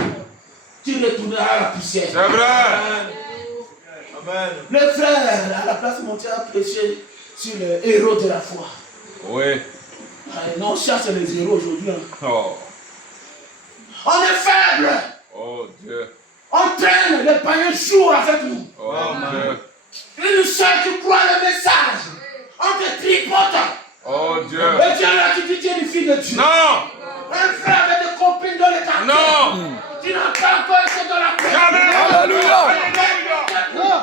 tu retourneras à la poussière. C'est vrai. Le frère, à la place de monter à prêcher sur le héros de la foi. Oui. Non, on cherche les héros aujourd'hui. Oh. On est faible. Oh Dieu. On traîne, les païens jouent avec nous. Oh Dieu. Une seule qui croit le message. On te tripote. Oh Dieu. Et Dieu là, tu dis tu es une fille de Dieu. Non. Un frère avec des copines dans les quartiers. Non. Tu n'as pas encore été dans la paix. Jamais. Alléluia.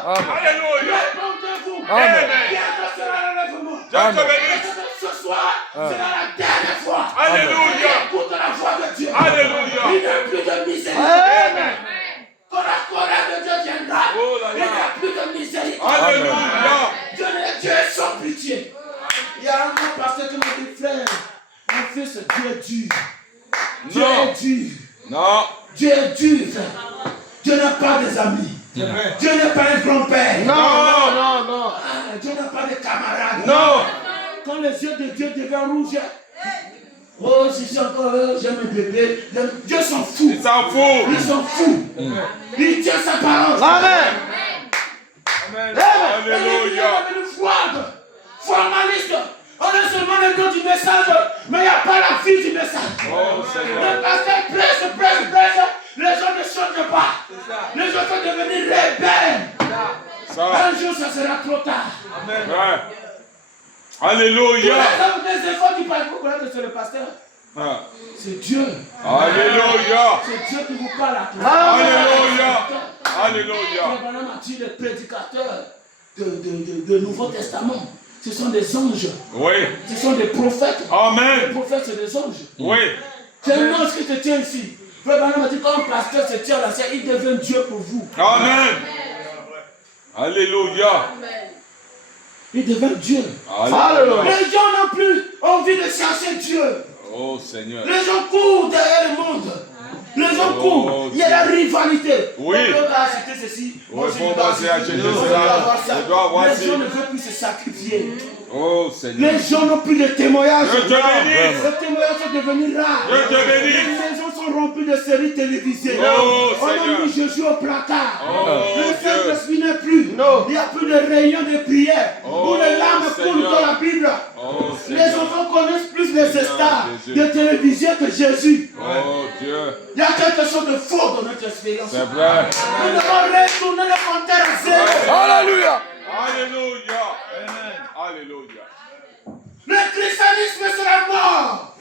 Alléluia. Répondez-vous. Amen. Bientôt sera l'enlèvement. Dieu te bénisse. Ce soir, sera la dernière fois. Alléluia. Écoute la voix de Dieu. Alléluia. Il n'y a plus de misère. Amen. Quand la colère de Dieu viendra, Oh là là. il n'y a plus de miséricorde. Alléluia. Dieu est sans pitié. Il y a un mot pasteur qui m'a dit, frère, mon fils, Dieu est dur. Dieu Non. est dur. Non. Dieu est dur, frère. Dieu n'a pas des amis. Dieu n'est pas un grand-père. Non. Dieu n'a pas de camarades. Non. Quand les yeux de Dieu deviennent rouges, oh, si c'est encore là, j'aime un bébé. Dieu s'en fout. Il s'en fout. Il s'en fout. Il tient sa parole. Amen. Alléluia. Il y a une froide, formaliste. On a seulement le nom du message, mais il n'y a pas la vie du message. Oh Seigneur. Le pasteur presse. Les gens ne changent pas. Les gens sont devenus rebelles. Ça. Un jour, ça sera trop tard. Ouais. Tous Alléluia. les efforts du pasteur, vous connaissez que c'est le pasteur. Ah. C'est Dieu. Alléluia. C'est Dieu qui vous parle à tous. Alléluia. Alléluia. Abraham a dit les prédicateurs de Nouveau Testament. Ce sont des anges. Oui. Ce sont des prophètes. Les Amen. prophètes, c'est des anges. Oui. C'est un ange qui te tient ici. Abraham a dit quand un pasteur se tient là, il devient Dieu pour vous. Amen. Alléluia. Il devient Dieu. Alléluia. Les gens n'ont plus envie de chercher Dieu. Oh Seigneur. Les gens courent derrière le monde. Les gens courent. Il y a la rivalité. Oui. On doit acheter ceci. Oui, faut passer à acheter cela. Je dois avoir Les gens ci. ne veulent plus se sacrifier. Oh Seigneur. Les gens n'ont plus de témoignages. Je te bénisse. Les témoignages sont devenus rares. Je te Les bénisse. maisons sont remplies de séries télévisées. Oh, On a Seigneur. mis Jésus au placard. Oh, Le Dieu. Saint-Esprit n'est plus. Il n'y a plus de réunions de prière Oh, où les larmes coulent Seigneur. dans la Bible. Oh Les Seigneur. enfants connaissent plus les Seigneur stars Jésus. de télévision que Jésus. Oh Dieu. Il y a quelque chose de faux dans notre expérience. C'est vrai. Nous devons retourner le compteur à zéro. Alléluia. Alléluia. Alléluia. Le christianisme, c'est la mort.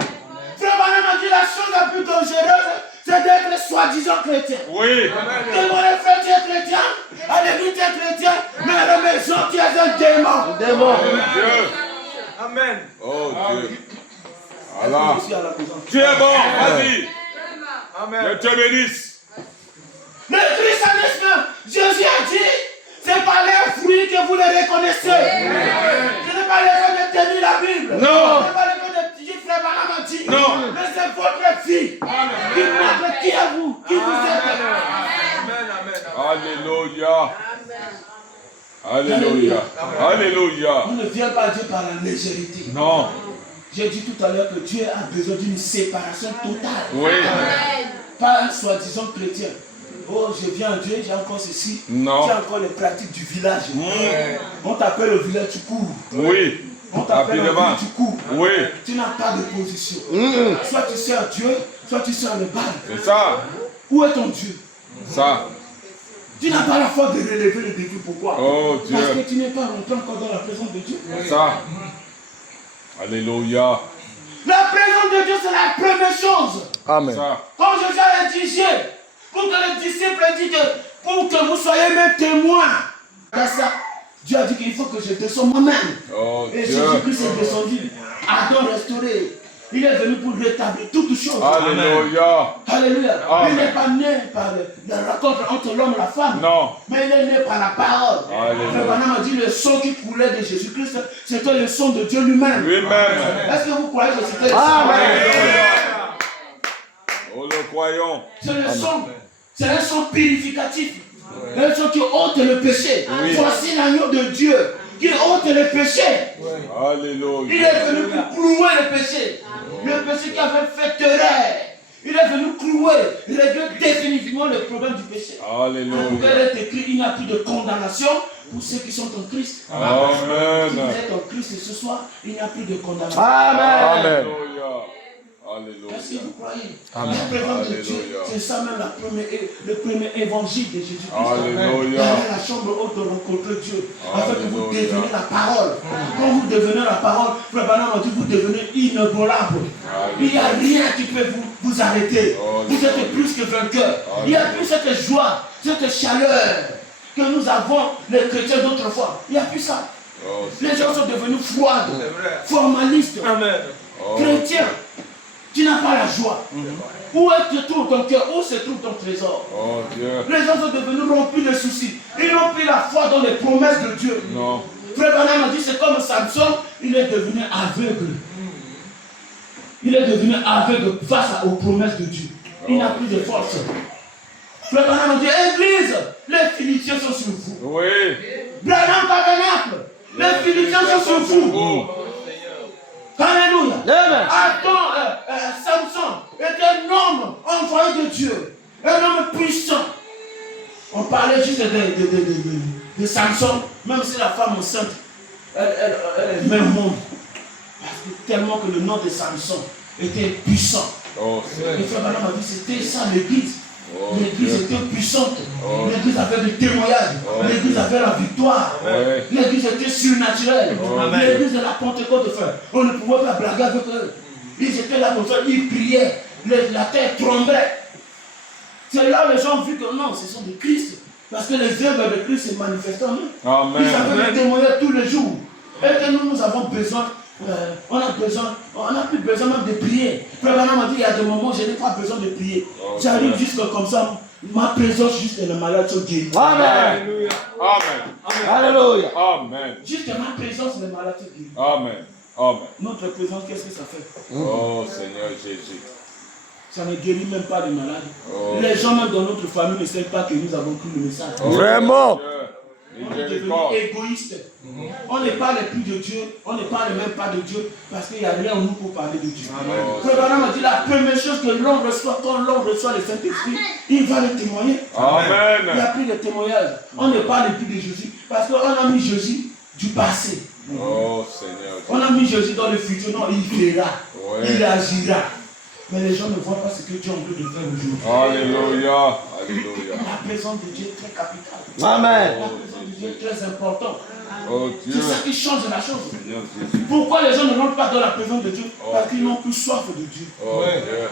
Frère Branham a dit la chose la plus dangereuse, c'est d'être soi-disant chrétien. Oui. Que mon frère, tu es chrétien, à l'église tu es chrétien, mais à la maison tu es un démon. Démon. Oh Dieu. Amen. Oh Dieu. Allah. Ici à la maison. Tu es bon. Vas-y. Amen. Je te bénisse. Le christianisme, Jésus a dit, c'est par les fruits que vous les reconnaissez. Ce n'est pas les gens de tenir la Bible. Non. Ce n'est pas les gens de dire frère Branham a dit. Non. Mais c'est votre vie qui montre qui est vous, qui vous êtes. Alléluia. Alléluia. Alléluia. On ne vient pas à Dieu par la légèreté. Non. J'ai dit tout à l'heure que Dieu a besoin d'une séparation totale. Oui. Pas un soi-disant chrétien. Oh, je viens à Dieu, j'ai encore ceci. Non. Tu as encore les pratiques du village. On t'appelle au village, tu cours. Oui. On t'appelle au Rapidement. village, tu cours. Oui. Tu n'as pas de position. Soit tu sers Dieu, soit tu sers le bal. C'est ça. Où est ton Dieu? Ça. Tu n'as pas la force de relever le défi. Pourquoi? Oh Dieu. Parce que tu n'es pas rentré encore dans la présence de Dieu. Ça. Alléluia. La présence de Dieu, c'est la première chose. Amen. Ça. Quand Jésus a indigé, pour que les disciples disent que pour que vous soyez mes témoins. Dans ça, Dieu a dit qu'il faut que je descende moi-même. Oh Et Dieu. Jésus-Christ est descendu. Adam restauré. Il est venu pour rétablir toutes choses. Alléluia. Alléluia. Amen. Il n'est pas né par la rencontre entre l'homme et la femme. Non. Mais il est né par la parole. Alléluia. Frère Branham a dit le sang qui coulait de Jésus-Christ, c'était le sang de Dieu lui-même. Lui-même. Est-ce que vous croyez que c'était le sang? Alléluia. Oh, le croyons. C'est le sang. C'est un sang purificatif. Un sang qui ôte le péché. Voici l'agneau de Dieu qui ôte le péché. Il Alléluia. est venu pour clouer le péché. Le péché qui avait fait terreur, Il est venu clouer, régler définitivement le problème du péché. Alléluia. Il est écrit, il n'y a plus de condamnation pour ceux qui sont en Christ. Amen. Si vous êtes en Christ ce soir, il n'y a plus de condamnation. Amen. Alléluia. Alléluia. Est-ce que vous croyez? Amen. La présence de Dieu, Alléluia. c'est ça même le premier évangile de Jésus-Christ. Alléluia. Dans la chambre haute de rencontrer Dieu, afin que vous Alléluia. deveniez la parole. Quand vous devenez la parole, Frère Branham a dit, vous devenez inébranlable. Il n'y a rien qui peut vous arrêter. Vous êtes plus que vainqueur. Il n'y a plus cette joie, cette chaleur que nous avons, les chrétiens d'autrefois. Il n'y a plus ça. Les gens sont devenus froids, formalistes, chrétiens. Tu n'as pas la joie. Où se trouve ton cœur? Où se trouve ton trésor? Oh Dieu. Les gens sont devenus remplis de soucis. Ils n'ont plus la foi dans les promesses de Dieu. Non. Frère Branham a dit, c'est comme Samson, il est devenu aveugle. Il est devenu aveugle face aux promesses de Dieu. Il n'a plus de force. Frère Branham a dit, Église, les Philistins sont sur vous. Oui. Branham Tabernacle, les Philistins sont sur vous. Alléluia. Samson était un homme envoyé de Dieu. Un homme puissant. On parlait juste de Samson, même si la femme enceinte, elle est même monde. Parce que tellement que le nom de Samson était puissant. Et Frère Branham a dit, c'était ça l'église. L'église était puissante. L'église avait des témoignages. L'église avait la victoire. L'église était surnaturelle. L'église de la Pentecôte, frère. On ne pouvait pas blaguer avec eux. Ils étaient là comme ça, ils priaient. La terre tremblait. C'est là où les gens ont vu que non, ce sont des Christ. Parce que les œuvres de Christ se manifestent en eux. Amen. Ils avaient des témoignages tous les jours. Et que nous avons besoin. On n'a plus besoin même de prier. Frère Branham m'a dit, il y a des moments où je n'ai pas besoin de prier. J'arrive juste comme ça, ma présence juste et les malades sont guéris. Amen. Amen. Alléluia. Amen. Juste ma présence, les malades sont guéris. Amen. Amen. Notre présence, qu'est-ce que ça fait? Oh Seigneur Jésus. Ça ne guérit même pas les malades. Les gens même dans notre famille ne savent pas que nous avons cru le message. Vraiment. On est devenu égoïste. On ne parle plus de Dieu. On ne parle même pas de Dieu parce qu'il n'y a rien en nous pour parler de Dieu. Frère Branham a dit la première chose que l'on reçoit quand l'on reçoit le Saint-Esprit, il va le témoigner. Amen. Il n'y a plus de témoignage. On ne parle plus de Jésus parce qu'on a mis Jésus du passé. Oh Seigneur. On a mis Jésus dans le futur. Non, il verra. Ouais. Il agira. Mais les gens ne voient pas ce que Dieu a envie de faire aujourd'hui. Alléluia. Alléluia. La présence de Dieu est très capitale. Amen. La présence de Dieu est très importante. Oh Dieu. C'est ça qui change la chose. Seigneur Jésus. Pourquoi les gens ne rentrent pas dans la présence de Dieu? Parce qu'ils n'ont plus soif de Dieu. Oh Dieu.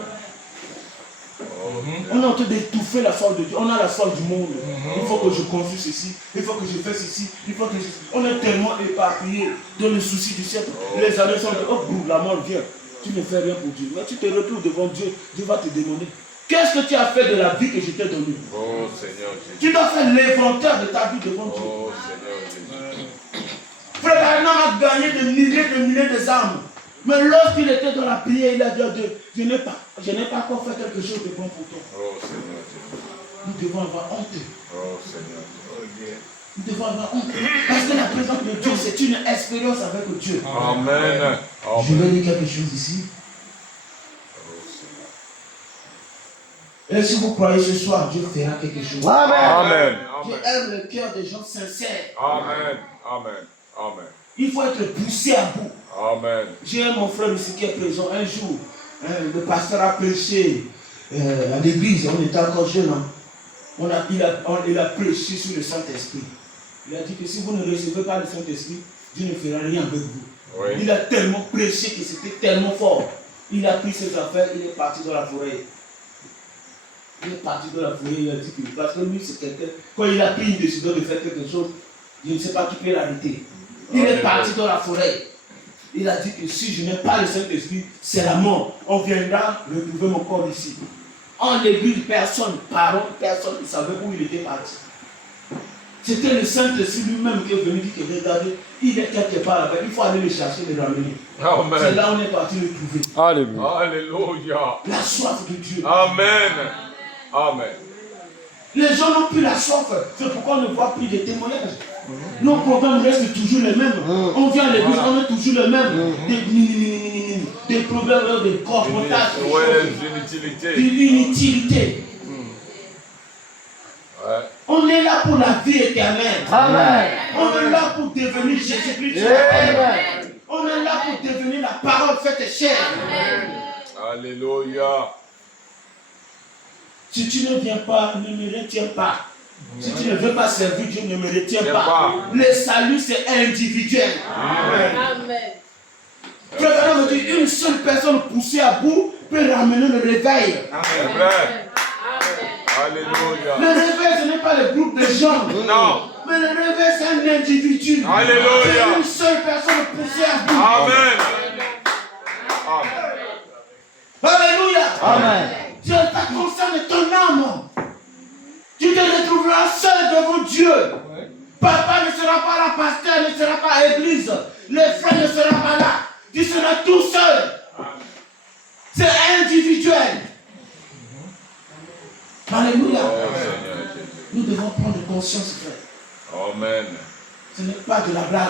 On est en train d'étouffer la soif de Dieu. On a la soif du monde. Il faut que je construise ceci. Il faut que je fasse ceci. Il faut que je... On est tellement éparpillés dans le souci du siècle. Les années sont de oh, boum, la mort vient. Tu ne fais rien pour Dieu. Mais tu te retrouves devant Dieu. Dieu va te demander qu'est-ce que tu as fait de la vie que je t'ai donnée? Oh Seigneur Jésus. Tu dois faire l'inventaire de ta vie devant Dieu. Oh Seigneur Jésus. Frère Branham a gagné des milliers d'âmes. Mais lorsqu'il était dans la prière, il a dit à Dieu, je n'ai pas encore fait quelque chose de bon pour toi. Oh Seigneur Jésus. Nous devons avoir honte. Oh Seigneur. Nous devons avoir honte. Parce que la présence de Dieu, c'est une expérience avec Dieu. Amen. Je vais dire quelque chose ici. Et si vous croyez ce soir, Dieu fera quelque chose. Amen. Dieu aime le cœur des gens sincères. Amen. Amen. Amen. Il faut être poussé à bout. Amen. J'ai mon frère ici qui est présent. Un jour, le pasteur a prêché à l'église. On était encore jeunes. Il a prêché sur le Saint-Esprit. Il a dit que si vous ne recevez pas le Saint-Esprit, Dieu ne fera rien avec vous. Oui. Il a tellement prêché que c'était tellement fort. Il a pris ses affaires, il est parti dans la forêt. Il est parti dans la forêt, il a dit que parce que lui c'est quelqu'un, quand il a pris une décision de faire quelque chose, je ne sais pas qui peut l'arrêter. Il est parti dans la forêt. Il a dit que si je n'ai pas le Saint-Esprit, c'est la mort. On viendra retrouver mon corps ici. En l'église, personne, parole, personne ne savait où il était parti. C'était le Saint-Esprit lui-même qui est venu dire que regardez, il est quelque part là-bas, il faut aller le chercher, le ramener. Amen. C'est là où on est parti le trouver. Alléluia. Alléluia. La soif de Dieu. Amen. Amen. Les gens n'ont plus la soif. C'est pourquoi on ne voit plus de témoignages. Nos programmes restent toujours les mêmes. On vient à l'église, on est toujours les mêmes. des problèmes de comportage, l'inutilité. de l'inutilité. Ouais. On est là pour la vie éternelle. Amen. On est là pour devenir Jésus-Christ. Amen. On est là pour devenir la parole faite chair. Alléluia. Si tu ne viens pas, ne me retiens pas. Si tu ne veux pas servir Dieu, ne me retiens pas. Le salut, c'est individuel. Amen. Frère, me dit, une seule personne poussée à bout peut ramener le réveil. C'est vrai. Alléluia. Le réveil, ce n'est pas le groupe de gens. Non. Mais le réveil, c'est un individu. Alléluia. C'est une seule personne poussée à bout. Amen. Alléluia. Amen. Dieu t'a concerné ton âme. Tu te retrouveras seul devant Dieu. Papa ne sera pas là, pasteur ne sera pas à l'église. Les frères ne seront pas là. Tu seras tout seul. C'est individuel. Alléluia. Nous devons prendre conscience, frère. Amen. Ce n'est pas de la blague.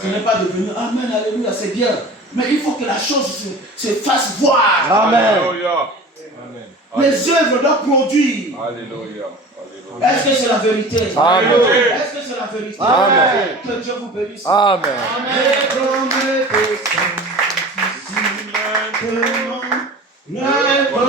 Ce n'est Amen. pas de venir. Amen, alléluia, c'est bien. Mais il faut que la chose se fasse voir. Amen. Alléluia. Les œuvres doivent produire. Alléluia. Est-ce que c'est la vérité? Amen. Est-ce que c'est la vérité? Amen. Que Dieu vous bénisse. Amen. Le